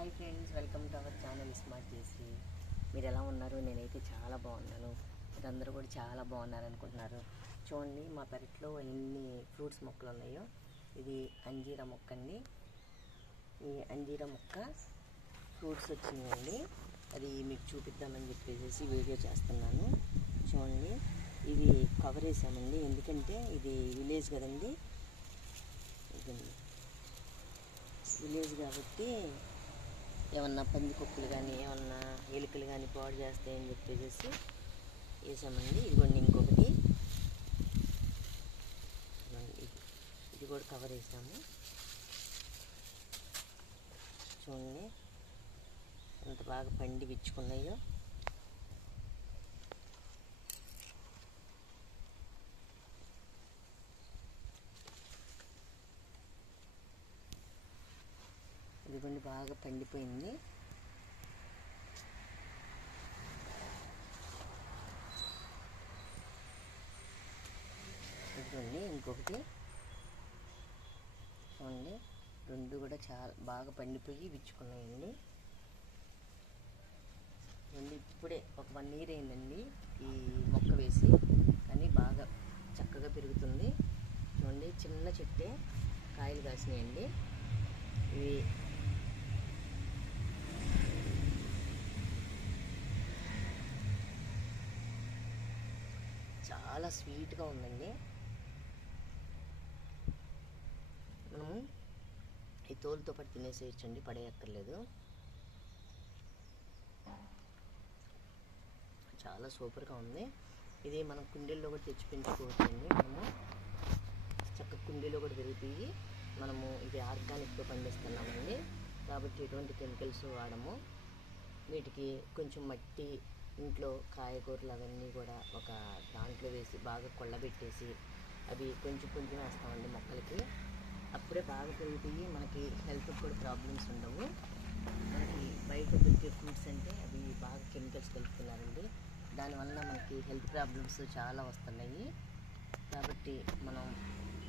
Hi friends, welcome to our channel smart చేసి. మీరు ఎలా ఉన్నారు? నేనైతే చాలా బాగున్నాను. మీరందరూ కూడా చాలా బాగున్నారు అనుకుంటున్నారు. చూడండి, మా పెరట్లో ఎన్ని ఫ్రూట్స్ మొక్కలు ఉన్నాయో. ఇది అంజీరా మొక్క అండి. ఈ అంజీరా మొక్క ఫ్రూట్స్ వచ్చినాయండి. అది మీకు చూపిద్దామని చెప్పేసి వీడియో చేస్తున్నాను. చూడండి, ఇది కవర్ వేసామండి. ఎందుకంటే ఇది విలేజ్ కదండి, విలేజ్ కాబట్టి ఏమన్నా పందికొక్కులు కానీ ఏమన్నా ఎలుకలు కానీ పాడు చేస్తాయని చెప్పేసి వేసామండి. ఇదిగోండి ఇంకొకటి, ఇది కూడా కవర్ వేసాము. చూడండి ఎంత బాగా పండి విచ్చుకున్నాయో. ఇదిగోండి బాగా పండిపోయింది. ఇదిగోండి ఇంకొకటి. చూడండి, రెండు కూడా చాలా బాగా పండిపోయి విచ్చుకున్నాయండి. ఇప్పుడే ఒక 1 year అయిందండి ఈ మొక్క వేసి, కానీ బాగా చక్కగా పెరుగుతుంది. చూడండి, చిన్న చెట్టే కాయలు కాసినాయండి. ఇవి చాలా స్వీట్గా ఉందండి. మనము ఈ తోలుతో పాటు తినేసేయచ్చండి, పడేయక్కర్లేదు. చాలా సూపర్గా ఉంది. ఇది మనం కుండీల్లో కూడా తెచ్చి పెంచుకోవచ్చండి. మనము చక్కగా కుండీలో కూడా పెరుగుతాయి. మనము ఇది ఆర్గానిక్తో పండిస్తున్నామండి, కాబట్టి ఎటువంటి కెమికల్స్ వాడము. వీటికి కొంచెం మట్టి, ఇంట్లో కాయగూరలు అవన్నీ కూడా ఒక దాంట్లో వేసి బాగా కొల్లబెట్టేసి అవి కొంచెం కొంచెం వేస్తామండి మొక్కలకి. అప్పుడే బాగా పెరుగుతాయి. మనకి హెల్త్కి కూడా ప్రాబ్లమ్స్ ఉండవు. మనకి బయట దొరికే ఫ్రూట్స్ అంటే అవి బాగా కెమికల్స్ కలుపుతున్నారండి. దానివల్ల మనకి హెల్త్ ప్రాబ్లమ్స్ చాలా వస్తున్నాయి. కాబట్టి మనం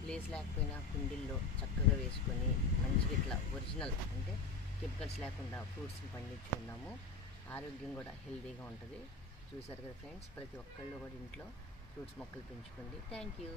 ప్లేస్ లేకపోయినా కుండీల్లో చక్కగా వేసుకొని మంచిగా ఇట్లా ఒరిజినల్ అంటే కెమికల్స్ లేకుండా ఫ్రూట్స్ని పండించుకుందాము. ఆరోగ్యం కూడా హెల్తీగా ఉంటుంది. చూసారు కదా ఫ్రెండ్స్, ప్రతి ఒక్కళ్ళు కూడా ఇంట్లో ఫ్రూట్స్ మొక్కలు పెంచుకోండి. Thank you.